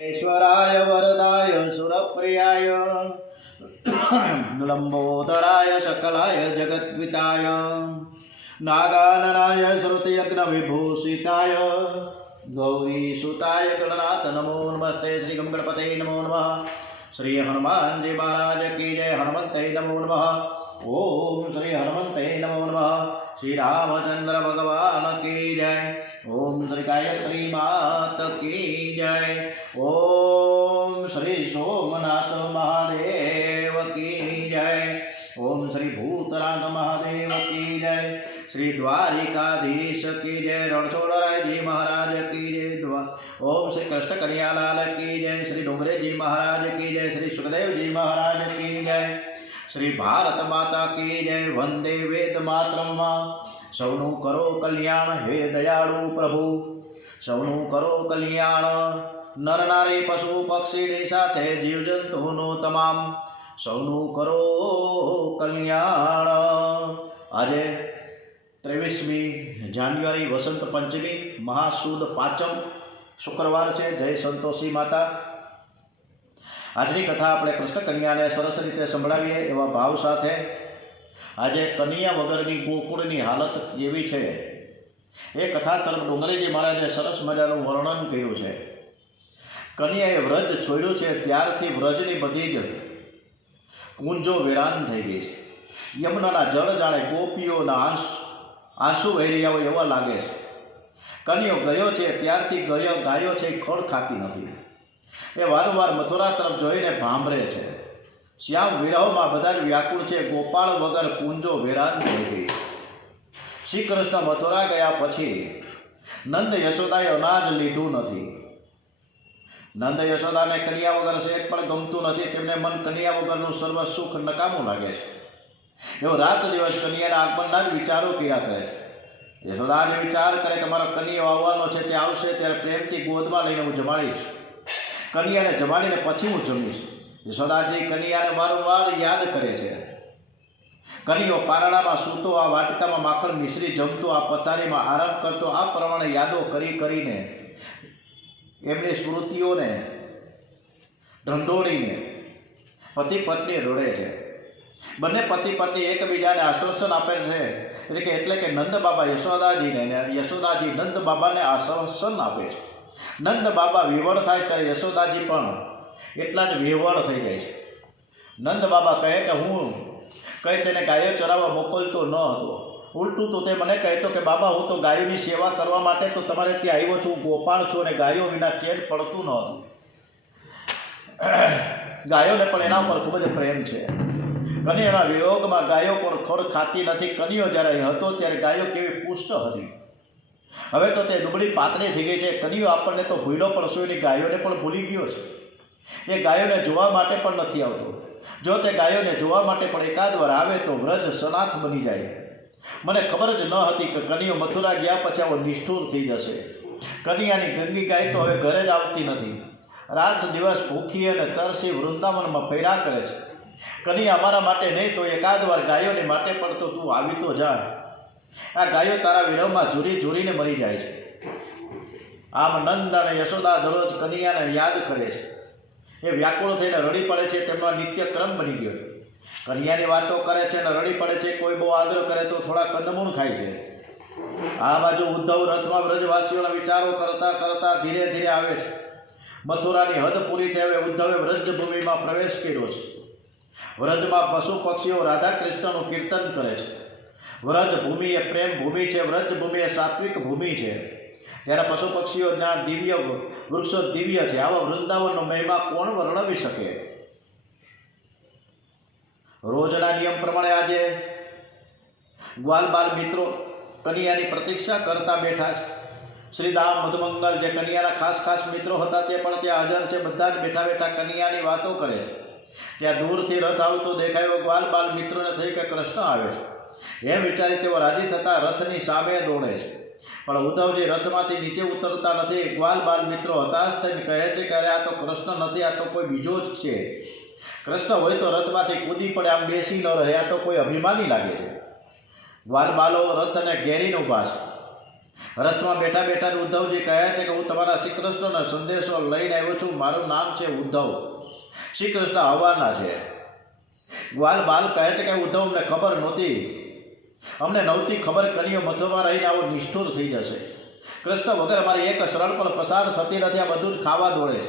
ईश्वराय वरदाय सुरप्रियाय लंबोदराय सकलाय जगद्विताय नागाननाय श्रुतियज्ञविभूषिताय गौरीसुताय गणनाथ नमो नमस्ते। श्री गणपते नमो नमः। श्री हनुमान जी महाराज की जय। हनुमंते नमो नमः। ओम श्री हनुमंते नमो नमः। श्री रामचंद्र भगवान की जय। ओम श्री गायत्री मात की जय। ओम श्री सोमनाथ महादेव की जय। ओम श्री भूतनाथ महादेव की जय। श्री द्वारिकाधीश की जय। रणछोड़राय जी महाराज की जय। ओम श्री कृष्ण कन्हैयालाल की जय। श्री डोंगरे जी महाराज की जय। श्री सुखदेव जी महाराज की जय। श्री भारत माता की जय। वंदे वेद मातरम। सौनु करो कल्याण हे दयाळु प्रभु। सौनु करो कल्याण नर नारी पशु पक्षी साथे जीव जंतु नो तमाम सौनु करो कल्याण। આજે 23મી જાન્યુઆરી વસંત પંચમી મહાસુદ પાંચમ શુક્રવાર છે। જય સંતોષી માતા। આજની કથા આપણે કૃષ્ણ કન્યાને સરસ રીતે સંભળાવીએ એવા ભાવ સાથે। આજે કન્યા વગરની ગોકુળની હાલત જેવી છે એ કથા તરફ ડુંગરેજી મહારાજે સરસ મજાનું વર્ણન કર્યું છે। કન્યાએ વ્રજ છોડ્યું છે ત્યારથી વ્રજની બધી જ કુંજો વેરાન થઈ ગઈ છે। યમુનાના જળ જાણે ગોપીઓના આંસુ વહી રહ્યા હોય એવા લાગે છે। કન્યો ગયો છે ત્યારથી ગાયો છે એ ખડ ખાતી નથી। એ વારંવાર મથુરા તરફ જોઈને ભાંભરે છે। શ્યામ વિરહમાં બધા જ વ્યાકુળ છે। ગોપાળ વગર કુંજો વેરાન થઈ ગઈ। શ્રી કૃષ્ણ મથુરા ગયા પછી નંદ યશોદાએ અનાજ લીધું નથી। નંદ યશોદાને કન્યા વગર સેજ પણ ગમતું નથી। તેમને મન કન્યા વગરનું સર્વ સુખ નકામું લાગે છે। એવો રાત દિવસ કન્યાના આગમનના જ વિચારો કર્યા કરે છે। યશોદા જે વિચાર કરે કે મારો કન્યો આવવાનો છે, તે આવશે ત્યારે પ્રેમથી ગોદમાં લઈને હું જમાડીશ। કન્યાને જમાડીને પછી હું જમીશ। યશોદાજી કન્યાને વારંવાર યાદ કરે છે। કન્યો પારણામાં સૂતો, આ વાટિકામાં માખણ મિશ્રી જમતો, આ પથારીમાં આરામ કરતો, આ પ્રમાણે યાદો કરીને એમની સ્મૃતિઓને ઢંઢોળીને પતિ પત્ની રડે છે। બંને પતિ પત્ની એકબીજાને આશ્વાસન આપે છે। એટલે કે નંદ બાબા યશોદાજીને યશોદાજી નંદ બાબાને આશ્વાસન આપે છે। નંદ બાબા વિવળ થાય ત્યારે યશોદાજી પણ એટલા જ વિવળ થઈ જાય છે। નંદ બાબા કહે કે હું કંઈ તેને ગાયો ચરાવવા મોકલતો ન હતો, ઉલટું તો તે મને કહેતો કે બાબા હું તો ગાયોની સેવા કરવા માટે તો તમારે ત્યાં આવ્યો છું, ગોપાળ છું અને ગાયો વિના ચેન પડતું ન હતું। ગાયોને પણ એના ઉપર ખૂબ જ પ્રેમ છે। કન્યાના વિયોગમાં ગાયો પણ ખોર ખાતી નથી। કન્યો જ્યારે હતો ત્યારે ગાયો કેવી પુષ્ટ હતી, હવે તો તે દુબળી પાતળી થઈ ગઈ છે। કન્યો આપણને તો ભૂલો પણ સોયની ગાયોને પણ ભૂલી ગયો છે। એ ગાયોને જોવા માટે પણ નથી આવતો। જો તે ગાયોને જોવા માટે પણ એકાદ વાર આવે તો વ્રજ સનાથ બની જાય। મને ખબર જ ન હતી કે કન્યો મથુરા ગયા પછી આવો નિષ્ઠુર થઈ જશે। કન્યાની ગંગી ગાય તો હવે ઘરે જ આવતી નથી। રાત દિવસ ભૂખી અને તરસી વૃંદાવનમાં ફર્યા કરે છે। કન્યા અમારા માટે નહીં તો એકાદ વાર ગાયોને માટે પણ તો તું આવી તો જા। આ ગાયો તારા વિરહમાં ઝૂરીને મરી જાય છે। આમ નંદ અને યશોદા દરરોજ કન્યાને યાદ કરે છે। એ વ્યાકુળ થઈને રડી પડે છે, તેમનો નિત્ય ક્રમ બની ગયો છે। કન્યાની વાતો કરે છે અને રડી પડે છે। કોઈ બહુ આદર કરે તો થોડા કંદમૂળ ખાય છે। આ બાજુ ઉદ્ધવ રથમાં વ્રજવાસીઓના વિચારો કરતા કરતા ધીરે ધીરે આવે છે। મથુરાની હદ પૂરી થઈ હવે ઉદ્ધવે વ્રજભૂમિમાં પ્રવેશ કર્યો છે। વ્રજમાં પશુ પક્ષીઓ રાધા કૃષ્ણનું કીર્તન કરે છે। વ્રજભૂમિ એ પ્રેમ ભૂમિ છે। વ્રજભૂમિ એ સાત્વિક ભૂમિ છે। ત્યારે પશુ પક્ષીઓના દિવ્ય વૃક્ષો દિવ્ય છે। આવા વૃંદાવનનો મહિમા કોણ વર્ણવી શકે? રોજના નિયમ પ્રમાણે આજે ગ્વાલ બાલ મિત્રો કન્યાની પ્રતીક્ષા કરતા બેઠા છે। શ્રીધામ મધુમંગલ જે કન્યાના ખાસ મિત્રો હતા તે પણ ત્યાં હાજર છે। બધા જ બેઠા બેઠા કન્યાની વાતો કરે છે। ત્યાં દૂરથી રથ આવતો દેખાયો। ગ્વાલ બાલ મિત્રોને થઈ કે કૃષ્ણ આવે છે એમ વિચારી તેઓ રાજી થતા રથની સામે દોડે છે। પણ ઉદ્ધવજી રથમાંથી નીચે ઉતરતા નથી। ગ્વાલ બાલ મિત્રો હતાશ થઈને કહે છે કે અરે આ તો કૃષ્ણ નથી, આ તો કોઈ બીજો જ છે। કૃષ્ણ હોય તો રથમાંથી કૂદી પડે, આમ બેસી ન રહે, આ તો કોઈ અભિમાની લાગે છે। ગ્વાલ બાલો રથને ઘેરીને ઊભા છે। રથમાં બેઠા બેઠા ઉદ્ધવજી કહે છે કે હું તમારા શ્રી કૃષ્ણનો સંદેશો લઈને આવ્યો છું, મારું નામ છે ઉદ્ધવ. શ્રી કૃષ્ણ આવવાના છે. ગ્વાલ બાલ કહે છે કે ઉદ્ધવ અમને ખબર નહોતી, અમને નહોતી ખબર કનૈયો મધ્યમાં રહીને આવો નિષ્ઠુર થઈ જશે. કૃષ્ણ વગર અમારી એક શરણ પણ પસાર થતી નથી. આ બધું જ ખાવા દોડે છે,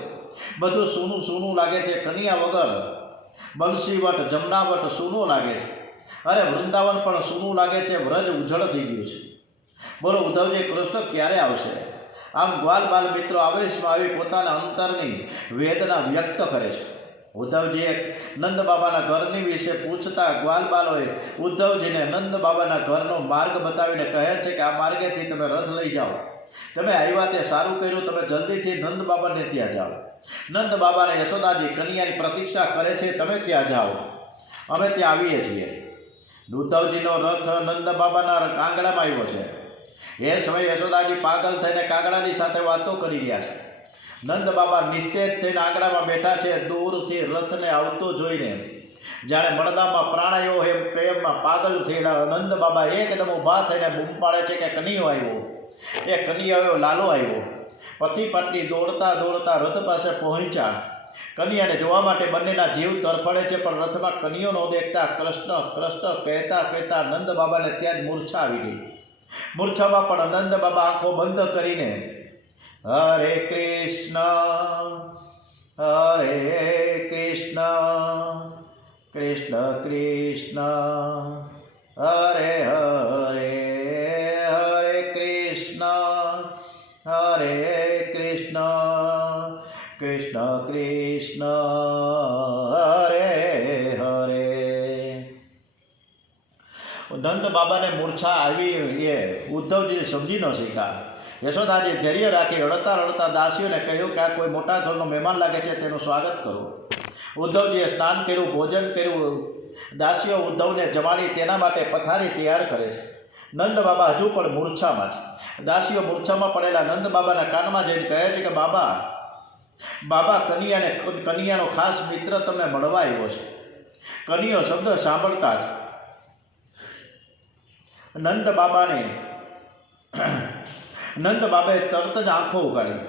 બધું સૂનું સૂનું લાગે છે. કન્યા વગર બંસીવટ જમનાવટ સૂનું લાગે છે. અરે વૃંદાવન પણ સૂનું લાગે છે. વ્રજ ઉજળ થઈ ગયું છે. બોલો ઉદ્ધવજી, કૃષ્ણ ક્યારે આવશે? આમ ગ્વાલ બાલ મિત્રો આવેશમાં આવી પોતાના અંતરની વેદના વ્યક્ત કરે છે. ઉદ્ધવજીએ નંદ બાબાના ઘરની વિશે પૂછતા ગ્વાલ બાલોએ ઉદ્ધવજીને નંદ બાબાના ઘરનો માર્ગ બતાવીને કહે છે કે આ માર્ગેથી તમે રથ લઈ જાઓ. તમે આવ્યા તે સારું કર્યું, તમે જલ્દીથી નંદ બાબાને ત્યાં જાઓ. નંદ બાબાને યશોદાજી કન્યાની પ્રતીક્ષા કરે છે, તમે ત્યાં જાઓ, અમે ત્યાં આવીએ છીએ. ઉદ્ધવજીનો રથ નંદ બાબાના આંગણામાં આવ્યો છે. એ સમયે યશોદાજી પાગલ થઈને કાગડાની સાથે વાતો કરી રહ્યા છે. નંદ બાબા નિસ્તેજ થઈને આંગણામાં બેઠા છે. દૂરથી રથને આવતો જોઈને જાણે મળદામાં પ્રાણાયો એમ પ્રેમમાં પાગલ થયેલા નંદ બાબા એકદમ ઊભા થઈને બૂમ પાડે છે કે કનૈયો આવ્યો. એ કનૈયો આવ્યો, લાલો આવ્યો. પતિ પત્ની દોડતા દોડતા રથ પાસે પહોંચ્યા. કન્યાને જોવા માટે બંનેના જીવ તરફડે છે, પણ રથમાં કનૈયો ન દેખતા કૃષ્ણ કૃષ્ણ કહેતા કહેતા નંદ બાબાને ત્યાં જ મૂર્છા આવી ગઈ. મૂર્છામાં પણ નંદ બાબા આંખો બંધ કરીને હરે કૃષ્ણ કૃષ્ણ કૃષ્ણ હરે હરે હરે કૃષ્ણ કૃષ્ણ કૃષ્ણ હરે હરે. નંદ બાબાને મૂર્છા આવી એ ઉદ્ધવજી સમજી ન શક્યા. યશોદાજી ધૈર્ય રાખી રડતા રડતા દાસીઓને કહ્યું કે આ કોઈ મોટા ઘરનો મહેમાન લાગે છે, તેનું સ્વાગત કરો. ઉદ્ધવજીએ સ્નાન કર્યું, ભોજન કર્યું. દાસીઓ ઉદ્ધવને જમાડી તેના માટે પથારી તૈયાર કરે છે. નંદ બાબા હજુ પણ મૂર્છામાં છે. દાસીઓ મૂર્છામાં પડેલા નંદ બાબાના કાનમાં જઈને કહે છે કે બાબા બાબા કનૈયાનો ખાસ મિત્ર તમને મળવા આવ્યો છે. કનૈયો શબ્દ સાંભળતા જ નંદ બાબાએ તરત જ આંખો ઉગાડી.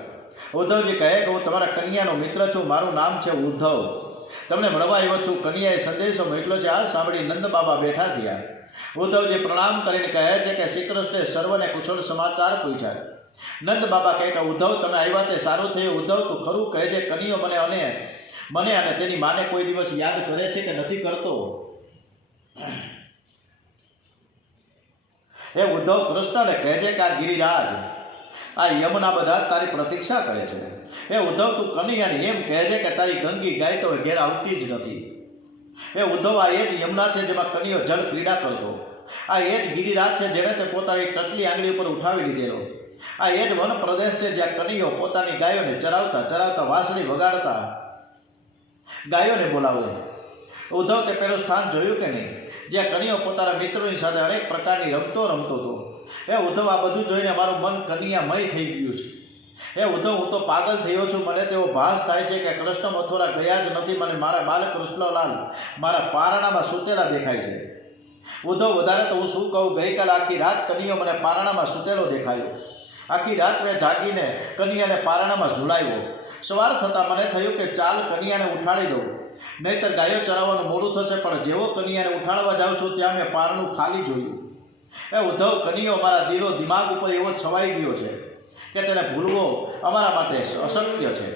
ઉદ્ધવજી કહે કે હું તમારા કન્યાનો મિત્ર છું, મારું નામ છે ઉદ્ધવ, તમને મળવા આવ્યો છું. કન્યાએ સંદેશો મોકલ્યો છે. આ સાંભળી નંદ બાબા બેઠા થયા. ઉદ્ધવજી પ્રણામ કરીને કહે છે કે શ્રી કૃષ્ણે સર્વને કુશળ સમાચાર પૂછ્યા. નંદ બાબા કહે કે ઉદ્ધવ તમે આવ્યા તે સારું થયું. ઉદ્ધવ તું ખરું કહે છે, કનૈયો મને અને તેની માને કોઈ દિવસ યાદ કરે છે કે નથી કરતો? એ ઉદ્ધવ કૃષ્ણને કહે છે કે આ ગિરિરાજ, આ યમુના બધા તારી પ્રતીક્ષા કરે છે. એ ઉદ્ધવ તું કનૈયાને એમ કહે છે કે તારી ગંગી ગાય તો ઘેર આવતી જ નથી. એ ઉદ્ધવ આ એ જ યમુના છે જેમાં કનૈયો જળ ક્રીડા કરતો. આ એ જ ગિરિરાજ છે જેણે તે પોતાની ટટલી આંગળી ઉપર ઉઠાવી લીધેલો. આ એ જ વન પ્રદેશ છે જ્યાં કનૈયો પોતાની ગાયોને ચરાવતા ચરાવતા વાંસળી વગાડતા ગાયોને બોલાવે. ઉદ્ધવ તે પેલું સ્થાન જોયું કે નહીં, જ્યાં કનૈયો પોતાના મિત્રોની સાથે અનેક પ્રકારની રમતો હતો. એ ઉદ્ધવ આ બધું જોઈને મારું મન કનૈયામય થઈ ગયું છે. એ ઉદ્ધવ હું તો પાગલ થયો છું. મને તેવો ભાસ થાય છે કે કૃષ્ણ મથુરા ગયા જ નથી. મને મારા બાલકૃષ્ણલાલ મારા પારણામાં સૂતેલા દેખાય છે. ઉદ્ધવ વધારે તો હું શું કહું, ગઈકાલ આખી રાત કનૈયો મને પારણામાં સૂતેલો દેખાયો. આખી રાત મેં જાગીને કનૈયાને પારણામાં ઝૂલાવ્યો. સવાર થતાં મને થયું કે ચાલ કનૈયાને ઉઠાડી દઉં, નહીંતર ગાયો ચરાવવાનું મોડું થશે. પણ જેવો કનૈયાને ઉઠાડવા જાઉં છું ત્યાં મેં પારણું ખાલી જોયું. એ ઉદ્ધવ કનૈયો મારા દિમાગ ઉપર એવો છવાઈ ગયો છે કે તેને ભૂલવો અમારા માટે અશક્ય છે.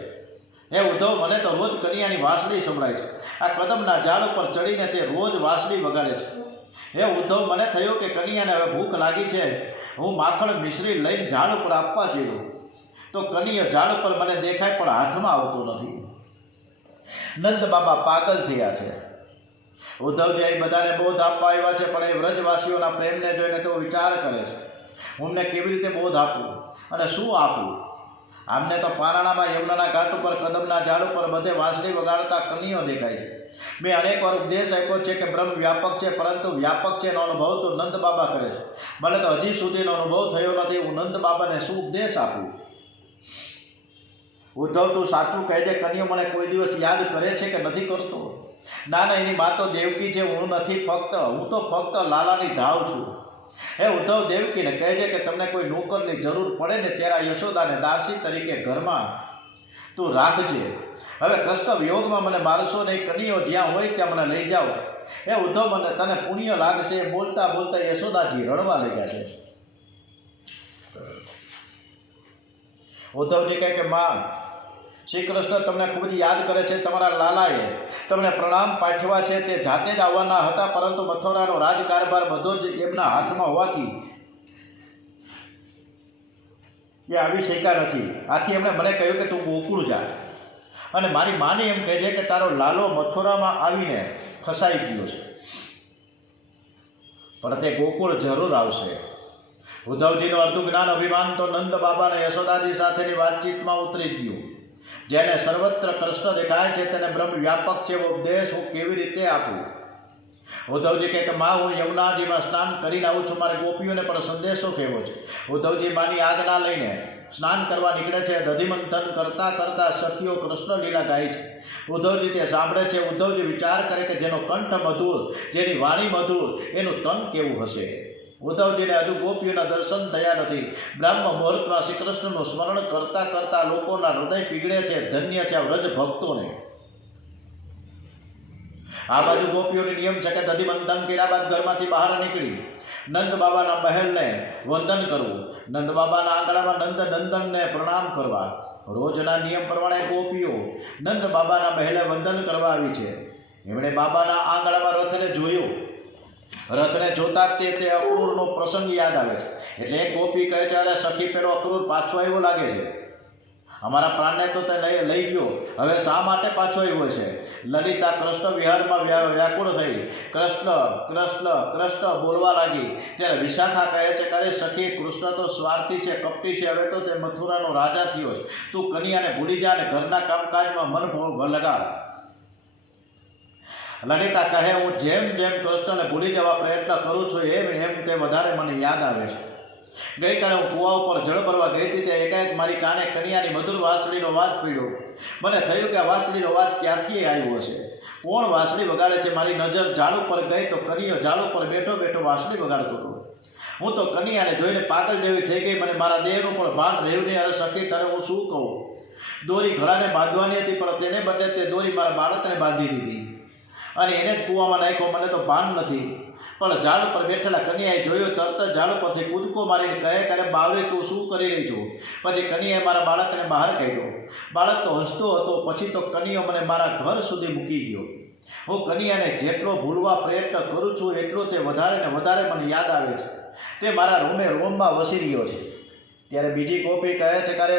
હે ઉદ્ધવ મને તો રોજ કનૈયાની વાંસળી સંભળાય છે. આ કદમના ઝાડ ઉપર ચડીને તે રોજ વાંસળી વગાડે છે. હે ઉદ્ધવ મને થયું કે કનૈયાને હવે ભૂખ લાગી છે. હું માખણ મિશ્રી લઈને ઝાડ ઉપર આપવા ચડ્યો તો કનૈયો ઝાડ ઉપર મને દેખાય પણ હાથમાં આવતો નથી. નંદ બાબા પાગલ થયા છે. ઉદ્ધવજી એ બધાને બોધ આપવા આવ્યા છે, પણ એ વ્રજવાસીઓના પ્રેમને જોઈને તેઓ વિચાર કરે છે હું કેવી રીતે બોધ આપું અને શું આપું. આમને તો પારણામાં યમુનાના ઘાટ ઉપર કદમના ઝાડ ઉપર બધે વાંસળી વગાડતા કનૈયો દેખાય છે. મેં અનેક વાર ઉપદેશ આપ્યો છે કે બ્રહ્મ વ્યાપક છે, પરંતુ વ્યાપક છે એનો અનુભવ તો નંદ બાબા કરે છે. મને તો હજી સુધીનો અનુભવ થયો નથી. હું નંદ બાબાને શું ઉપદેશ આપું? ઉદ્ધવ તું સાચું કહે છે, કનૈયો મને કોઈ દિવસ યાદ કરે છે કે નથી કરતો? ના એની વાત તો દેવકી છે. હું તો ફક્ત લાલાની ધાવ છું. હે ઉદ્ધવ દેવકીને કહેજે કે તમને કોઈ નોકરની જરૂર પડે ને ત્યારે યશોદાને દાસી તરીકે ઘરમાં તું રાખજે. હવે કૃષ્ણ વિયોગમાં મને મારશો નહીં, કનીઓ જ્યાં હોય ત્યાં મને લઈ જાઓ. એ ઉદ્ધવ મને તને પુણ્ય લાગશે. બોલતા બોલતા યશોદાજી રડવા લાગ્યા છે. ઉદ્ધવજી કહે કે માં, શ્રી કૃષ્ણ તમને ખૂબ જ યાદ કરે છે. તમારા લાલાએ તમને પ્રણામ પાઠવ્યા છે. તે જાતે જ આવવાના હતા, પરંતુ મથુરાનો રાજકારભાર બધો જ એમના હાથમાં હોવાથી એ આવી શક્યા નથી. આથી એમણે મને કહ્યું કે તું ગોકુળ જા અને મારી માને એમ કહેજે કે તારો લાલો મથુરામાં આવીને ફસાઈ ગયો છે, પણ તે ગોકુળ જરૂર આવશે. ઉદ્ધવજીનું અર્ધું જ્ઞાન અભિમાન તો નંદ બાબા અને યશોદાજી સાથેની વાતચીતમાં ઉતરી ગયું. જેને સર્વત્ર કૃષ્ણ દેખાય છે તેને બ્રહ્મ વ્યાપક છે એવો ઉપદેશ હું કેવી રીતે આપું? ઉદ્ધવજી કહે કે માં, હું યમુનાજીમાં સ્નાન કરીને આવું છું. મારે ગોપીઓને પણ સંદેશો કહેવો છે. ઉદ્ધવજી માની આજ્ઞા લઈને સ્નાન કરવા નીકળે છે. દધિમંથન કરતાં કરતાં સખીઓ કૃષ્ણ લીલા ગાય છે. ઉદ્ધવજી તે સાંભળે છે. ઉદ્ધવજી વિચાર કરે કે જેનો કંઠ મધુર, જેની વાણી મધુર, એનું તન કેવું હશે. ઉદ્ધવજીને હજુ ગોપીઓના દર્શન થયા નથી. બ્રહ્મ મુહૂર્તમાં શ્રી કૃષ્ણનું સ્મરણ કરતાં કરતાં લોકોના હૃદય પીગળે છે. ધન્ય છે આ વ્રજ ભક્તોને. આ બાજુ ગોપીઓની નિયમ છે કે દધિમંથન કર્યા બાદ ઘરમાંથી બહાર નીકળી નંદ બાબાના મહેલને વંદન કરવું, નંદ બાબાના આંગણામાં નંદ નંદનને પ્રણામ કરવા. રોજના નિયમ પ્રમાણે ગોપીઓ નંદ બાબાના મહેલે વંદન કરવા આવી છે. એમણે બાબાના આંગણામાં રથને જોયું. રથને જોતા જ તે અક્રૂરનો પ્રસંગ યાદ આવે છે. એટલે એક ગોપી કહે છે, અરે સખી, પેલો અક્રૂર પાછો આવ્યો લાગે છે. અમારા પ્રાણને તો તે લઈ ગયો, હવે શા માટે પાછો આવ્યો છે? લલિતા કૃષ્ણ વિહારમાં વ્યાકુળ થઈ કૃષ્ણ કૃષ્ણ કૃષ્ણ બોલવા લાગી. ત્યારે વિશાખા કહે છે કે અરે સખી, કૃષ્ણ તો સ્વાર્થી છે, કપટી છે. હવે તો તે મથુરાનો રાજા થયો છે. તું કન્યાને ભૂલી જા અને ઘરના કામકાજમાં મન લગાડ. લલિતા કહે, હું જેમ જેમ કૃષ્ણને ભૂલી જવા પ્રયત્ન કરું છું એમ તે વધારે મને યાદ આવે છે. ગઈકાલે હું કૂવા ઉપર જળ ભરવા ગઈ હતી. ત્યાં એકાએક મારી કાને કન્યાની મધુર વાંસળીનો અવાજ પડ્યો. મને થયું કે આ વાંસળીનો અવાજ ક્યાંથી આવ્યો હશે? કોણ વાંસળી વગાડે છે? મારી નજર ઝાડ ઉપર ગઈ તો કનિયો ઝાડ ઉપર બેઠો બેઠો વાંસળી વગાડતો હતો. હું તો કનિયાને જોઈને પાગલ જેવી થઈ ગઈ. મને મારા દેહનું પણ ભાન રહ્યું નહીં. અરે સખી, તને હું શું કહું? દોરી ઘોડાને બાંધવાની હતી, પણ તેને બદલે તે દોરી મારા બાળકને બાંધી દીધી અને એને જ કૂવામાં નાખ્યો. મને તો ભાન નથી. પણ ઝાડ ઉપર બેઠેલા કન્યાએ જોયું. તરત જ ઝાડ ઉપરથી કૂદકો મારીને કહે કે અરે બાવરી, તું શું કરી રહી છું? પછી કન્યાએ મારા બાળકને બહાર કાઢ્યો. બાળક તો હસતો હતો. પછી તો કન્યો મને મારા ઘર સુધી મૂકી ગયો. હું કન્યાને જેટલો ભૂલવા પ્રયત્ન કરું છું એટલો તે વધારે ને વધારે મને યાદ આવે છે. તે મારા રોમે રોમમાં વસી રહ્યો છે. ત્યારે બીજી ગોપી કહે છે કે અરે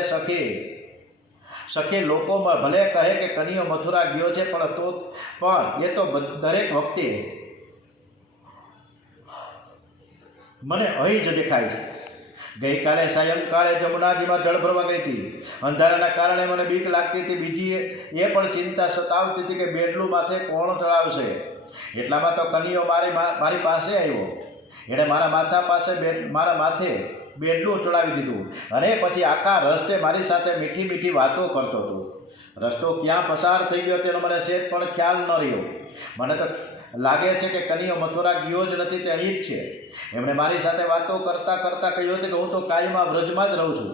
સખી, લોકોમાં ભલે કહે કે કનિયો મથુરા ગયો છે, પણ એ તો દરેક વખતે મને અહીં જ દેખાય છે. ગઈકાલે સાયંકાળે જમુનાજીમાં જળ ભરવા ગઈ હતી. અંધારાના કારણે મને બીક લાગતી હતી. બીજી એ પણ ચિંતા સતાવતી હતી કે બેડલું માથે કોણ ચડાવશે. એટલામાં તો કનિયો મારી પાસે આવ્યો. એણે મારા માથે બેડલું ચડાવી દીધું અને પછી આખા રસ્તે મારી સાથે મીઠી મીઠી વાતો કરતો હતો. રસ્તો ક્યાં પસાર થઈ ગયો તેનો મને સહેજ પણ ખ્યાલ ન રહ્યો. મને તો લાગે છે કે કનિયો મથુરા ગયો જ નથી, તે અહીં જ છે. એમણે મારી સાથે વાતો કરતાં કરતાં કહ્યું હતું કે હું તો કાયમમાં વ્રજમાં જ રહું છું.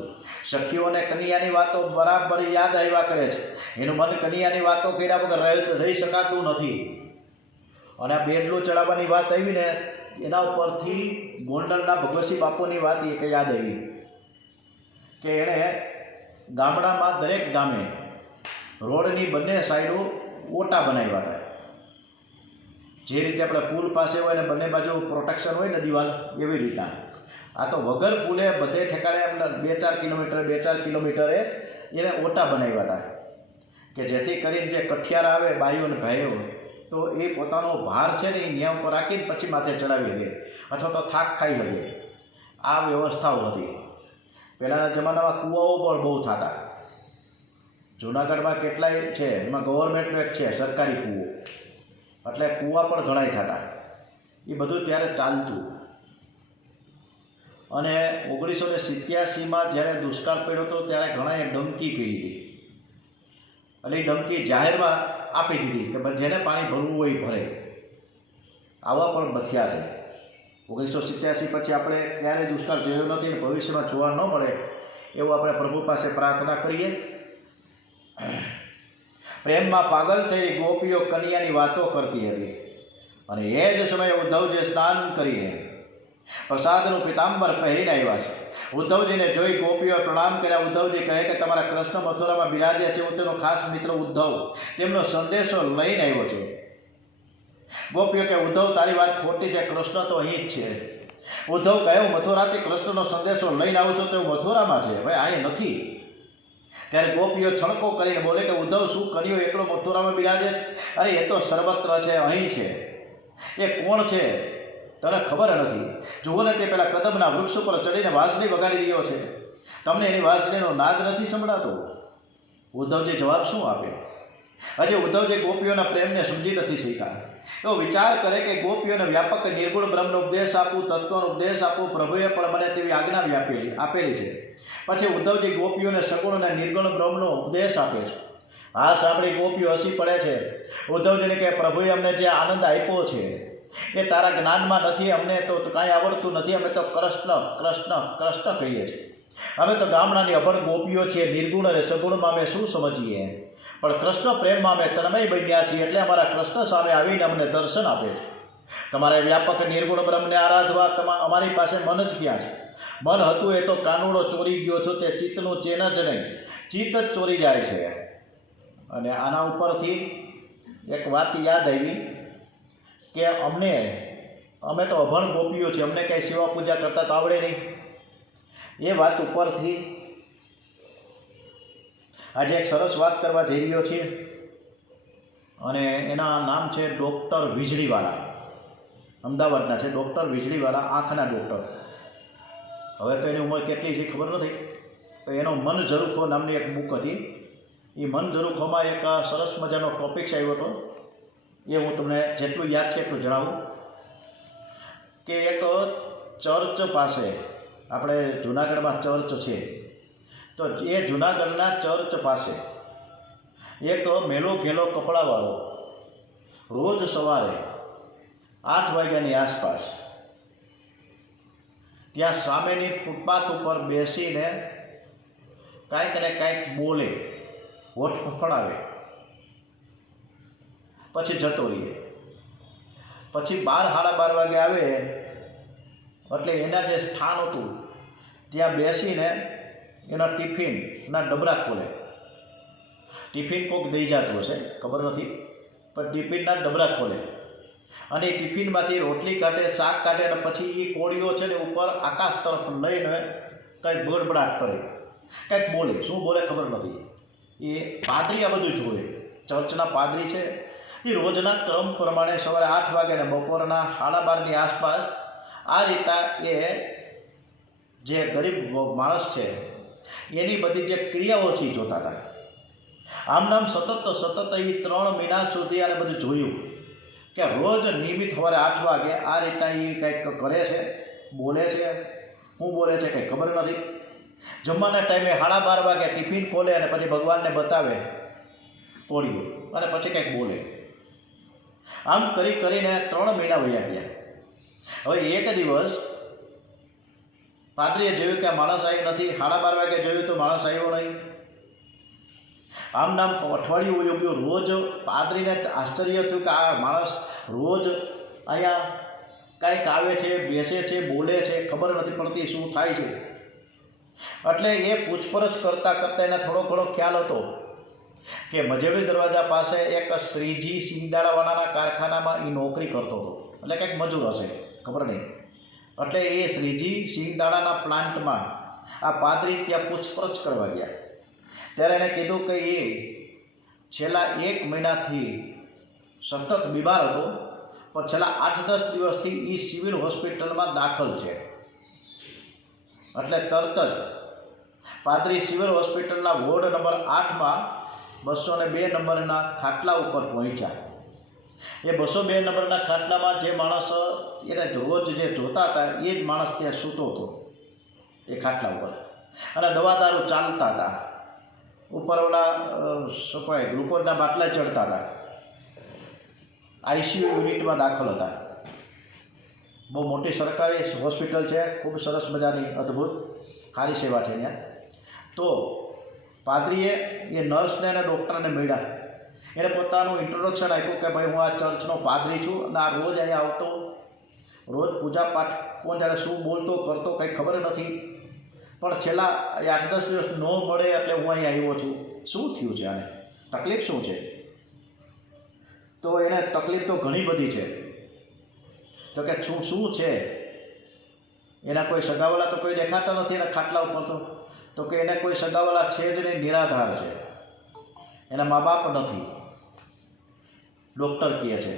સખીઓને કનિયાની વાતો બરાબર યાદ આવ્યા કરે છે. એનું મન કનિયાની વાતો કર્યા વગર રહી શકાતું નથી. અને આ બેડલું ચડાવવાની વાત આવી ને, એના ઉપરથી ગોંડલના ભગવતસિંહ બાપુની વાત એક યાદ આવી કે એણે ગામડામાં દરેક ગામે રોડની બંને સાઈડો ઓટા બનાવ્યા હતા. જે રીતે આપણે પુલ પાસે હોય ને બંને બાજુ પ્રોટેક્શન હોય ને દિવાલ, એવી રીતના આ તો વગર પુલે બધે ઠેકાણે એમને 2-4 કિલોમીટરે એને ઓટા બનાવ્યા હતા કે જેથી કરીને જે કઠિયાર આવે બાઈઓ અને ભાઈઓ તો એ પોતાનો ભાર છે ને એ ન્યા ઉપર રાખીને પછી માથે ચડાવી શકે અથવા તો થાક ખાઈ શકે. આ વ્યવસ્થાઓ હતી. પહેલાંના જમાનામાં કૂવાઓ પણ બહુ થતા. જૂનાગઢમાં કેટલાય છે, એમાં ગવર્મેન્ટનો એક છે સરકારી કૂવો, એટલે કૂવા પણ ઘણાય થતા. એ બધું ત્યારે ચાલતું. અને 1987માં જ્યારે દુષ્કાળ પડ્યો હતો ત્યારે ઘણાએ ડંકી કરી હતી. એટલે એ ડંકી જાહેરમાં આપી દીધી કે જેને પાણી ભરવું હોય ભરે. આવા પણ બથિયા છે. 1987 પછી આપણે ક્યારેય દુષ્કાળ જોયો નથી અને ભવિષ્યમાં જોવા ન મળે એવું આપણે પ્રભુ પાસે પ્રાર્થના કરીએ. પ્રેમમાં પાગલ થઈ ગોપીઓ કન્યાની વાતો કરતી હતી અને એ જ સમયે ઉદ્ધવજી સ્નાન કરીને પ્રસાદનું પિતાંબર પહેરીને આવ્યા છે. ઉદ્ધવજીને જોઈ ગોપીઓએ પ્રણામ કર્યા. ઉદ્ધવજી કહે કે તમારા કૃષ્ણ મથુરામાં બિરાજ્યા છે. હું તેનો ખાસ મિત્ર ઉદ્ધવ તેમનો સંદેશો લઈને આવ્યો છું. ગોપીઓ કે ઉદ્ધવ તારી વાત ખોટી છે, કૃષ્ણ તો અહીં જ છે. ઉદ્ધવ કહે હું મથુરાથી કૃષ્ણનો સંદેશો લઈને આવું છું તો મથુરામાં છે, ભાઈ અહીં નથી. ત્યારે ગોપીઓ છણકો કરીને બોલે કે ઉદ્ધવ શું કર્યો એકલો મથુરામાં બિરાજે છે? અરે એ તો સર્વત્ર છે, અહીં છે. એ કોણ છે તને ખબર નથી? જુઓ ને તે પેલા કદમના વૃક્ષ ઉપર ચડીને વાંસળી વગાડી રહ્યો છે. તમને એની વાંસળીનો નાદ નથી સંભળાતો? ઉદ્ધવજી જવાબ શું આપે? હજી ઉદ્ધવજી ગોપીઓના પ્રેમને સમજી નથી શીખ્યા. એવો વિચાર કરે કે ગોપીઓને વ્યાપક નિર્ગુણ બ્રહ્મનો ઉપદેશ આપું, તત્વનો ઉપદેશ આપું. પ્રભુએ પણ મને તેવી આજ્ઞા આપેલી છે. પછી ઉદ્ધવજી ગોપીઓને સગુણ અને નિર્ગુણ બ્રહ્મનો ઉપદેશ આપે છે. આ સાંભળી ગોપીઓ હસી પડે છે. ઉદ્ધવજીને કે પ્રભુએ અમને જે આનંદ આપ્યો છે એ તારા જ્ઞાનમાં નથી. અમને તો કાંઈ આવડતું નથી. અમે તો કૃષ્ણ કૃષ્ણ કૃષ્ણ કહીએ છીએ. અમે તો ગામડાની અભણ ગોપીઓ છીએ. નિર્ગુણ અને સગુણમાં અમે શું સમજીએ? પણ કૃષ્ણ પ્રેમમાં અમે તન્મય બન્યા છીએ એટલે અમારા કૃષ્ણ સામે આવીને અમને દર્શન આપે છે. તમારે વ્યાપક નિર્ગુણ બ્રહ્મને આરાધવા અમારી પાસે મન જ ક્યાં છે? મન હતું એ તો કાનુડો ચોરી ગયો છો. તે ચિત્તનું ચેન જ નહીં, ચિત્ત જ ચોરી જાય છે. અને આના ઉપરથી એક વાત યાદ આવી કે અમે તો અભણ ગોપીઓ છીએ, અમને કંઈ સેવા પૂજા કરતા તો આવડે નહીં. એ વાત ઉપરથી આજે એક સરસ વાત કરવા જઈ રહ્યો છીએ અને એના નામ છે ડૉક્ટર વીજળીવાળા. અમદાવાદના છે ડૉક્ટર વીજળીવાળા, આંખના ડૉક્ટર. હવે તો એની ઉંમર કેટલી છે ખબર નથી. તો એનો મન ઝરૂખો નામની એક બુક હતી. એ મન ઝરૂખોમાં એક સરસ મજાનો ટૉપિક્સ આવ્યો હતો. એ હું તમને જેટલું યાદ છે એટલું જણાવું કે એક ચર્ચ પાસે, આપણે જૂનાગઢમાં ચર્ચ છે, તો એ જૂનાગઢના ચર્ચ પાસે એક મેલો ઘેલો કપડાવાળો રોજ સવારે 8 વાગ્યાની આસપાસ ત્યાં સામેની ફૂટપાથ ઉપર બેસીને કાંઈક ને કાંઈક બોલે, હોઠ ફફડાવે, પછી જતો રહીએ. પછી 12-12:30 વાગે આવે એટલે એના જે સ્થાન હતું ત્યાં બેસીને એના ટિફિનના ડબરા ખોલે. ટિફિન કોક દઈ જતું હશે, ખબર નથી, પણ ટિફિનના ડબરા ખોલે અને એ ટિફિનમાંથી રોટલી કાઢે, શાક કાઢે અને પછી એ કોળીઓ છે ને ઉપર આકાશ તરફ લઈને કંઈક બડબડાટ કરે, કંઈક બોલે. શું બોલે ખબર નથી. એ પાદરી આ બધું જોવે. ચર્ચના પાદરી છે એ રોજના ક્રમ પ્રમાણે સવારે 8 વાગે અને બપોરના 12:30ની આસપાસ આ રીતના એ જે ગરીબ માણસ છે એની બધી જે ક્રિયાઓ છે એ જોતા હતા. આમ સતત એ 3 મહિના સુધી આને બધું જોયું કે રોજ નિયમિત સવારે 8 વાગે આ રીતના એ કંઈક કરે છે, બોલે છે. શું બોલે છે કંઈ ખબર નથી. જમવાના ટાઈમે 12:30 વાગે ટિફિન ખોલે અને પછી ભગવાનને બતાવે કોળીઓ અને પછી કંઈક બોલે. આમ કરીને 3 મહિના વયા ગયા. હવે એક દિવસ પાદરીએ જોયું કે આ માણસ આવ્યો નથી. 12:30 વાગે જોયું તો માણસ આવ્યો નહીં. આમ અઠવાડિયું વયું ગયું. રોજ પાદરીને આશ્ચર્ય થયું કે આ માણસ રોજ અહીંયા કાંઈક આવે છે, બેસે છે, બોલે છે, ખબર નથી પડતી શું થાય છે. એટલે એ પૂછપરછ કરતાં એને થોડો ઘણો ખ્યાલ હતો કે મજેડી દરવાજા પાસે એક શ્રીજી સિંગદાણાવાળાના કારખાનામાં એ નોકરી કરતો હતો. એટલે કંઈક મજૂર હશે, ખબર નહીં. એટલે એ શ્રીજી સિંગદાણાના પ્લાન્ટમાં આ પાદરી ત્યાં પૂછપરછ કરવા ગયા. ત્યારે એણે કીધું કે એ છેલ્લા 1 મહિનાથી સતત બીમાર હતો, પણ છેલ્લા 8-10 દિવસથી એ સિવિલ હોસ્પિટલમાં દાખલ છે. એટલે તરત જ પાદરી સિવિલ હોસ્પિટલના વોર્ડ નંબર 8માં 202 નંબરના ખાટલા ઉપર પહોંચ્યા. એ 202 નંબરના ખાટલામાં જે માણસ એને રોજ જે જોતા હતા એ જ માણસ ત્યાં સૂતો હતો એ ખાટલા ઉપર, અને દવા દારૂ ચાલતા હતા. ઉપર ઓલા શું કહેવાય ગ્લુકોઝના બાટલા ચડતા હતા. આઈસીયુ યુનિટમાં દાખલ હતા. બહુ મોટી સરકારી હોસ્પિટલ છે, ખૂબ સરસ મજાની અદ્ભુત સારી સેવા છે અહીંયા. તો પાદરીએ એ નર્સને અને ડૉક્ટરને મળ્યા. એને પોતાનું ઇન્ટ્રોડક્શન આપ્યું કે ભાઈ હું આ ચર્ચનો પાદરી છું અને આ રોજ અહીંયા આવતો, રોજ પૂજાપાઠ કોણ જાણે શું બોલતો કરતો કંઈ ખબર નથી, પણ છેલ્લા 8-10 દિવસ ન મળે એટલે હું અહીંયા આવ્યો છું. શું થયું છે આને? તકલીફ શું છે? તો એને તકલીફ તો ઘણી બધી છે. તો કે શું છે? એના કોઈ સગાવાલા તો કોઈ દેખાતા નથી એના ખાટલા ઉપર. તો કે એને કોઈ સગાવાલા છે જ નહીં, નિરાધાર છે, એના મા બાપ નથી, ડૉક્ટર કહે છે.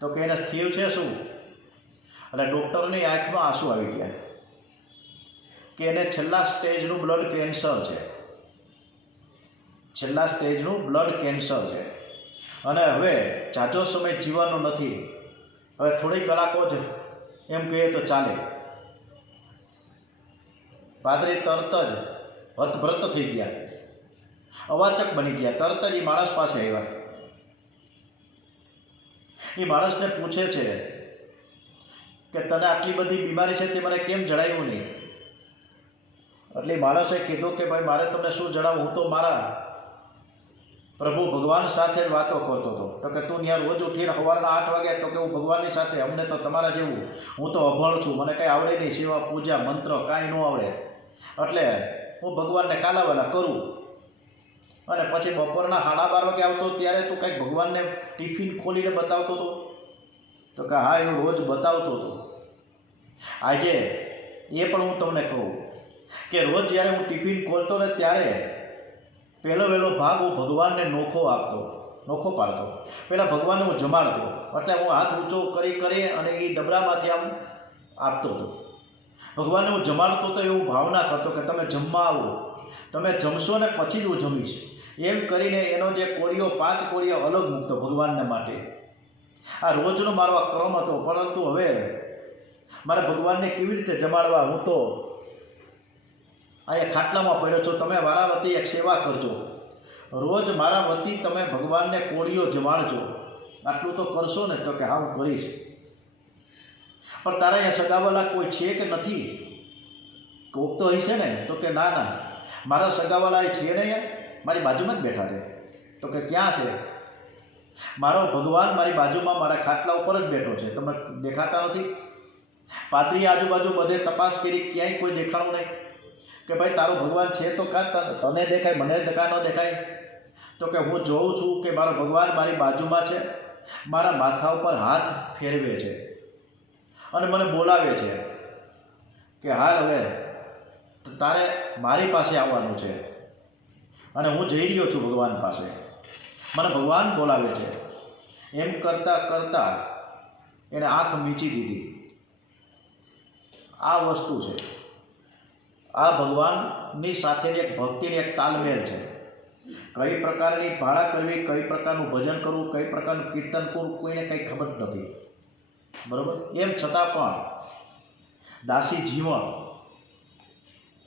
તો કે એને થયું છે શું? એટલે ડૉક્ટરની આંખમાં આંસુ આવી ગયા કે એને છેલ્લા સ્ટેજનું બ્લડ કેન્સર છે, છેલ્લા સ્ટેજનું બ્લડ કેન્સર છે અને હવે ઝાઝો સમય જીવવાનો નથી, હવે થોડી કલાકો જ એમ કહીએ તો ચાલે. પાદરી તરત જ હતભ્રત થઈ ગયા, અવાચક બની ગયા. તરત જ એ માણસ પાસે આવ્યા. એ માણસને પૂછે છે કે તને આટલી બધી બીમારી છે તે મને કેમ જણાવ્યું નહીં? એટલે માણસે કીધું કે ભાઈ મારે તમને શું જણાવું, હું તો મારા પ્રભુ ભગવાન સાથે વાતો કરતો હતો. તો કે તું ત્યાં રોજ ઉઠીને સવારના 8 વાગ્યા? તો કે હું ભગવાનની સાથે, અમને તો તમારા જેવું, હું તો અભણ છું, મને કંઈ આવડે નહીં, સેવા પૂજા મંત્ર કાંઈ ન આવડે, એટલે હું ભગવાનને કાલાવાલા કરું. અને પછી બપોરના 12:30 વાગે આવતો ત્યારે તું કંઈક ભગવાનને ટિફિન ખોલીને બતાવતો હતો? તો કે હા, એવું રોજ બતાવતો હતો. આજે એ પણ હું તમને કહું કે રોજ જ્યારે હું ટિફિન ખોલતો ને ત્યારે પહેલો ભાગ હું ભગવાનને નોખો આપતો, નોખો પાડતો. પહેલાં ભગવાનને હું જમાડતો, એટલે હું હાથ ઊંચો કરી અને એ ડબરામાંથી આમ આપતો હતો. ભગવાનને હું જમાડતો તો એવું ભાવના કરતો કે તમે જમવા આવો, તમે જમશો ને પછી જ હું જમીશ, એમ કરીને એનો જે કોળીઓ 5 કોળીઓ અલગ મૂકતો ભગવાનને માટે. આ રોજનો મારો આ ક્રમ હતો. પરંતુ હવે મારે ભગવાનને કેવી રીતે જમાડવા? હું તો અહીંયા ખાટલામાં પડ્યો છું, તમે મારા વતી એક સેવા કરજો, રોજ મારા વતી તમે ભગવાનને કોળીઓ જમાડજો, આટલું તો કરશો ને? તો કે હા, હું કરીશ. પણ તારા અહીંયા સગાવાલા કોઈ છે કે નથી? કોક તો હશે ને? તો કે ના ના, મારા સગાવાલા એ છે ને, અહીંયા મારી બાજુમાં જ બેઠા છે. તો કે ક્યાં છે? મારો ભગવાન મારી બાજુમાં મારા ખાટલા ઉપર જ બેઠો છે, તમને દેખાતા નથી? પાદરીએ આજુબાજુ બધે તપાસ કરી, ક્યાંય કોઈ દેખાણું નહીં. કે ભાઈ તારું ભગવાન છે તો કાં તને દેખાય, મને દેખાય ન દેખાય? તો કે હું જોઉં છું કે મારો ભગવાન મારી બાજુમાં છે, મારા માથા ઉપર હાથ ફેરવે છે અને મને બોલાવે છે કે હાલ હવે તારે મારી પાસે આવવાનું છે. અને હું જઈ રહ્યો છું ભગવાન પાસે, મને ભગવાન બોલાવે છે. એમ કરતાં કરતાં એને આંખ મીચી દીધી. આ વસ્તુ છે, આ ભગવાનની સાથેની એક ભક્તિની એક તાલમેલ છે. કઈ પ્રકારની ભાળા કરવી, કઈ પ્રકારનું ભજન કરવું, કઈ પ્રકારનું કીર્તન કરવું, કોઈને કંઈ ખબર નથી, બરાબર? એમ છતાં પણ દાસી જીવન,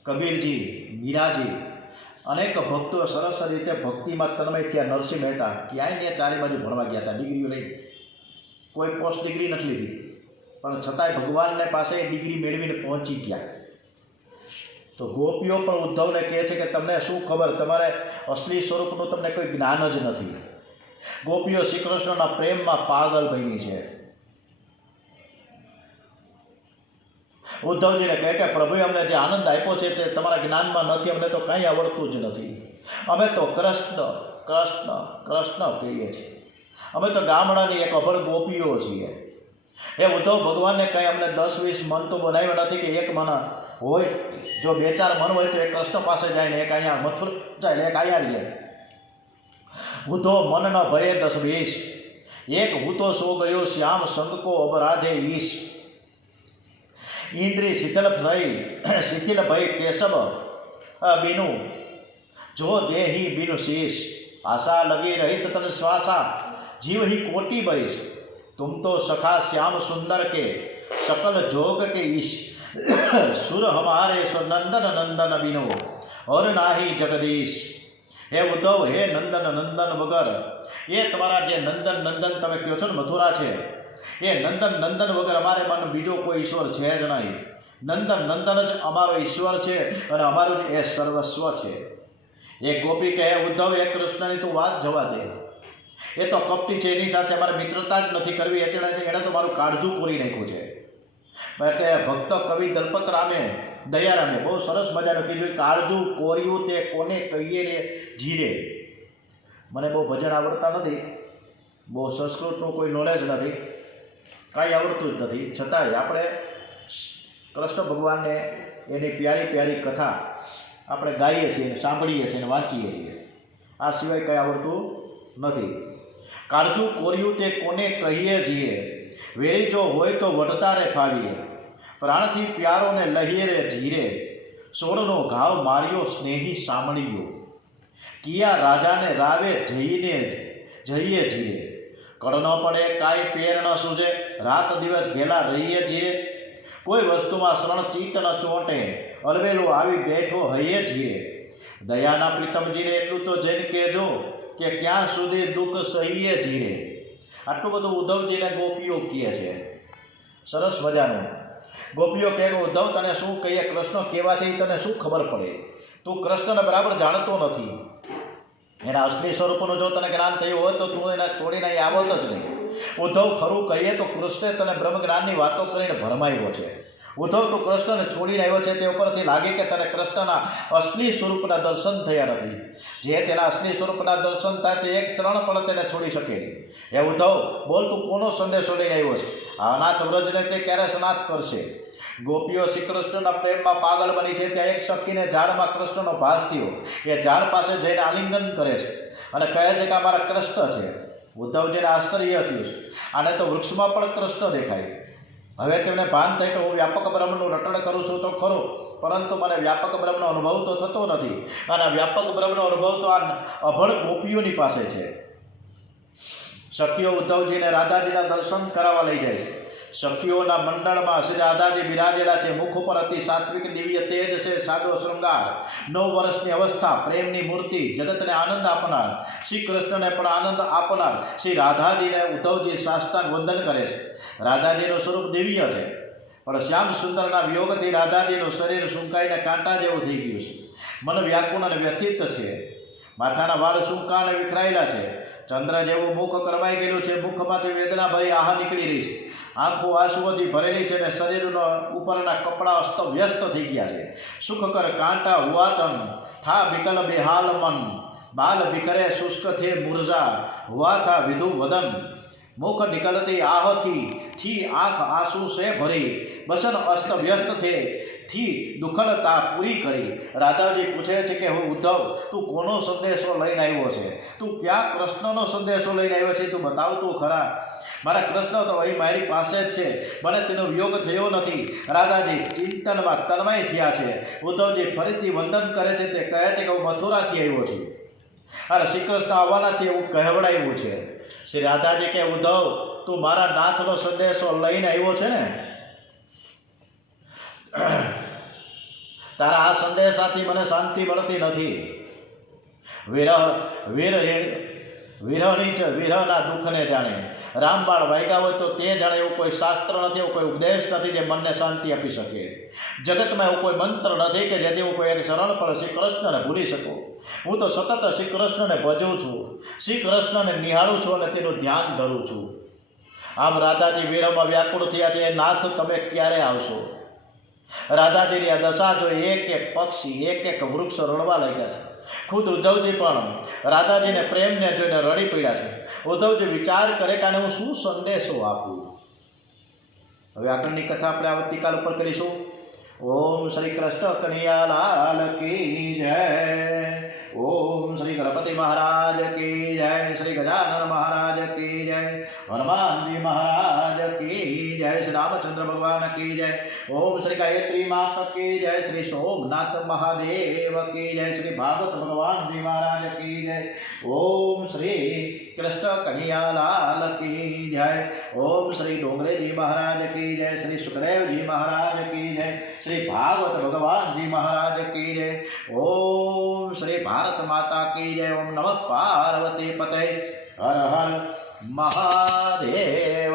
કબીરજી, મીરાજી, અનેક ભક્તો સરસ રીતે ભક્તિમાં તન્મય થયા. નરસિંહ મહેતા ક્યાંય ચારે બાજુ ભણવા ગયા હતા, ડિગ્રીઓ લઈ, કોઈ પોસ્ટ ડિગ્રી નથી લીધી, પણ છતાંય ભગવાનને પાસે ડિગ્રી મેળવીને પહોંચી ગયા. તો ગોપીઓ પણ ઉદ્ધવને કહે છે કે તમને શું ખબર, તમારે અસલી સ્વરૂપનું તમને કોઈ જ્ઞાન જ નથી. ગોપીઓ શ્રી કૃષ્ણના પ્રેમમાં પાગલ બની છે. ઉદ્ધવજીને કહે કે પ્રભુએ અમને જે આનંદ આપ્યો છે તે તમારા જ્ઞાનમાં નથી, અમને તો કંઈ આવડતું જ નથી, અમે તો કૃષ્ણ કૃષ્ણ કૃષ્ણ કહીએ છીએ, અમે તો ગામડાની એક અભણ ગોપીઓ છીએ. એ ઉદ્ધવ ભગવાનને કંઈ અમને 10-20 મન તો બનાવ્યા નથી કે એક મન હોય, જો 2-4 મન હોય તો એક કૃષ્ણ પાસે જાય ને એક અહીંયા મથુર જાય ને એક અહીંયા લે. ઉદ્ધવ મન ન ભયે 10-20, એક હું તો સો ગયો શ્યામ સંગ કો અપરાધે ઈશ. ઇન્દ્રિય શિથિલ ભય કેશવ બીનું, જો દેહી બીનું શીશ. આશા લગી રહિત તન શ્વાસા, જીવ ही कोटि बरिस. तुम तो सखा श्याम सुंदर के सकल जोग के ईश. सुर हमारे नंदन नंदन बिनो और नाही जगदीश. હે ઉદ્ધવ, હે નંદન નંદન વગર, એ તમારા જે નંદન નંદન તમે કહો છો ને મથુરા છે, એ નંદન નંદન વગર અમારે મન બીજો કોઈ ઈશ્વર છે જ નહીં. નંદન નંદન જ અમારો ઈશ્વર છે અને અમારું એ સર્વસ્વ છે. એક ગોપી કહે, ઉદ્ધવ, એ કૃષ્ણની તું વાત જવા દે. એ તો કપટી છે, એની સાથે અમારે મિત્રતા જ નથી કરવી, એટલે એણે તો મારું કાળજું પૂરી નાખ્યું છે. એટલે ભક્ત કવિ દલપતરામે દયારામે બહુ સરસ મજાનું કીધું, કાળજું કોર્યું તે કોને કહીએ રે જીરે. મને બહુ ભજન આવડતા નથી, બહુ સંસ્કૃતનું કોઈ નોલેજ નથી, કાંઈ આવડતું જ નથી, છતાંય આપણે કૃષ્ણ ભગવાનને એની પ્યારી પ્યારી કથા આપણે ગાઈએ છીએ, સાંભળીએ છીએ અને વાંચીએ છીએ. આ સિવાય કંઈ આવડતું નથી. કાળજું કોર્યું તે કોને કહીએ જીએ, વેરી જો હોય તો વડતારે ફાવીએ, પ્રાણથી પ્યારો ને લહીએ રે જીરે, સોળનો ઘાવ માર્યો સ્નેહી સામણીયો, કિયા રાજાને રાવે જઈએ જીરે, કળ ન પડે કાંઈ પેર ન સૂજે, રાત દિવસ ઘેલા રહીએ જીરે, કોઈ વસ્તુમાં શરણ ચિત્ત ન ચોંટે, અલવેલો આવી બેઠો હૈયે જીરે, દયાના પ્રીતમજીને એટલું તો જઈને કહેજો કે ક્યાં સુધી દુઃખ સહીએ જીરે. આટલું બધું ઉદ્ધવજીને ગોપીઓ કહે છે. સરસ મજાનું. ગોપીઓ કહે, ઉદ્ધવ, તને શું કહીએ, કૃષ્ણ કેવા છે એ તને શું ખબર પડે? તું કૃષ્ણને બરાબર જાણતો નથી. એના અસલી સ્વરૂપનું જો તને જ્ઞાન થયું હોય તો તું એને છોડીને અહીં આવત જ નહીં. ઉદ્ધવ, ખરું કહીએ તો કૃષ્ણે તને બ્રહ્મજ્ઞાનની વાતો કરીને ભરમાવ્યો છે. ઉદ્ધવ, તું કૃષ્ણને છોડીને આવ્યો છે તે ઉપરથી લાગે કે તને કૃષ્ણના અસલી સ્વરૂપના દર્શન થયા નથી. જે તેના અસલી સ્વરૂપના દર્શન થાય તે એક ક્ષણ પણ તેને છોડી શકે નહીં. હે ઉદ્ધવ, બોલ, તું કોનો સંદેશો લઈને આવ્યો છે? આ અનાથ વ્રજને તે ક્યારે સનાથ કરશે? ગોપીઓ શ્રી કૃષ્ણના પ્રેમમાં પાગલ બની છે. ત્યાં એક સખીને ઝાડમાં કૃષ્ણનો ભાસ થયો. એ ઝાડ પાસે જઈને આલિંગન કરે છે અને કહે છે કે અમારા કૃષ્ણ છે. ઉદ્ધવજીને આશ્ચર્ય થયું છે, આને તો વૃક્ષમાં પણ કૃષ્ણ દેખાય. હવે તેમને ભાન થાય કે હું વ્યાપક બ્રહ્મનું રટણ કરું છું તો ખરો, પરંતુ મને વ્યાપક બ્રહ્મનો અનુભવ તો થતો નથી. અને વ્યાપક બ્રહ્મનો અનુભવ તો આ અભળ ગોપીઓની પાસે છે. સખીઓ ઉદ્ધવજીને રાધાજીના દર્શન કરાવવા લઈ જાય છે. સખીઓના મંડળમાં શ્રી રાધાજી બિરાજેલા છે. મુખ ઉપર અતિ સાત્વિક દિવ્ય તેજ છે, સાદો શૃંગાર, 9 વર્ષની અવસ્થા, પ્રેમની મૂર્તિ, જગતને આનંદ આપનાર, શ્રી કૃષ્ણને પણ આનંદ આપનાર શ્રી રાધાજીને ઉદ્ધવજી સાષ્ટાંગ વંદન કરે છે. રાધાજીનું સ્વરૂપ દિવ્ય છે, પણ શ્યામ સુંદરના વિયોગથી રાધાજીનું શરીર સૂંકાઈને કાંટા જેવું થઈ ગયું છે. મન વ્યાકુળ અને વ્યથિત છે. માથાના વાળ સૂંકા અને વિખરાયેલા છે. ચંદ્ર જેવું મુખ કરવાઈ ગયેલું છે. મુખમાંથી વેદના ભરી આહ નીકળી રહી છે. આંખો આંસુઓથી ભરેલી છે અને શરીરનો ઉપરના કપડાં અસ્તવ્યસ્ત થઈ ગયા છે. સુખકર કાંટા હુઆતન થા બિકલ બેહાલ મન, બાલ બિખરે શુષ્ક થે મુરઝા, હુઆ થા વિધુ વદન, મુખ નિકલતી આહથી થી આંખ આંસુ સે ભરી, બસન અસ્તવ્યસ્ત થી દુઃખલતા પૂરી કરી. રાધાજી પૂછે છે કે હું ઉદ્ધવ, તું કોનો સંદેશો લઈને આવ્યો છે? તું ક્યાં કૃષ્ણનો સંદેશો લઈને આવ્યો છે? તું બતાવતું ખરા. મારા કૃષ્ણ તો અહીં મારી પાસે જ છે, મને તેનો વિયોગ થયો નથી. રાધાજી ચિંતનમાં તન્મય થયા છે. ઉદ્ધવજી ફરીથી વંદન કરે છે. તે કહે છે કે હું મથુરાથી આવ્યો છું અને શ્રી કૃષ્ણ આવવાના છે એવું કહેવડાવ્યું છે. શ્રી રાધાજી કે ઉદ્ધવ, તું મારા નાથનો સંદેશો લઈને આવ્યો છે ને? તારા આ સંદેશાથી મને શાંતિ મળતી નથી. વિરહના દુઃખને જાણે. રામબાણ વાગ્યા હોય તો તે જાણે. એવું કોઈ શાસ્ત્ર નથી, એવું કોઈ ઉપદેશ નથી જે મનને શાંતિ આપી શકે. જગતમાં એવું કોઈ મંત્ર નથી કે જેથી હું કોઈ એક શરણ પર શ્રી કૃષ્ણને ભૂલી શકું. હું તો સતત શ્રી કૃષ્ણને ભજું છું, શ્રી કૃષ્ણને નિહાળું છું અને તેનું ધ્યાન ધરું છું. આમ રાધાજી વિરહમાં વ્યાકુળ થયા છે. નાથ, તમે ક્યારે આવશો? રાધાજીની આ દશા જોઈ એક એક પક્ષી, એક એક વૃક્ષ રડવા લાગ્યા છે. ખુદ ઉદ્ધવજી પણ રાધાજીને પ્રેમને જોઈને રડી પડ્યા છે. ઉદ્ધવજી વિચાર કરે કે આને હું શું સંદેશો આપું. હવે આગળની કથા આપણે આવતીકાલ ઉપર કરીશું. ઓમ શ્રી કૃષ્ણ કનૈયા લાલ કી જય. ઓમ શ્રી ગણપતિ મહારાજ કી જય. શ્રી ગજાનન મહારાજ કી જય. હનુમાનજી મહારાજ કી જય. શ્રી રામચંદ્ર ભગવાન કી જય. ઓમ શ્રી ગાયત્રી માત કી જય. શ્રી સોમનાથ મહાદેવ કી જય. શ્રી ભાગવત ભગવાનજી મહારાજ કી જય. ઓમ શ્રી કૃષ્ણ કનૈયા લાલ કી જય. ઓમ શ્રી ડોંગરેજી મહારાજ કી જય. શ્રી સુખદેવજી મહારાજ કી જય. શ્રી ભાગવત ભગવાનજી મહારાજ કી જય. ઓમ શ્રી ભારત માતા કી જય. ઓમ નમઃ પાર્વતી પતે. હર હર મહાદેવ.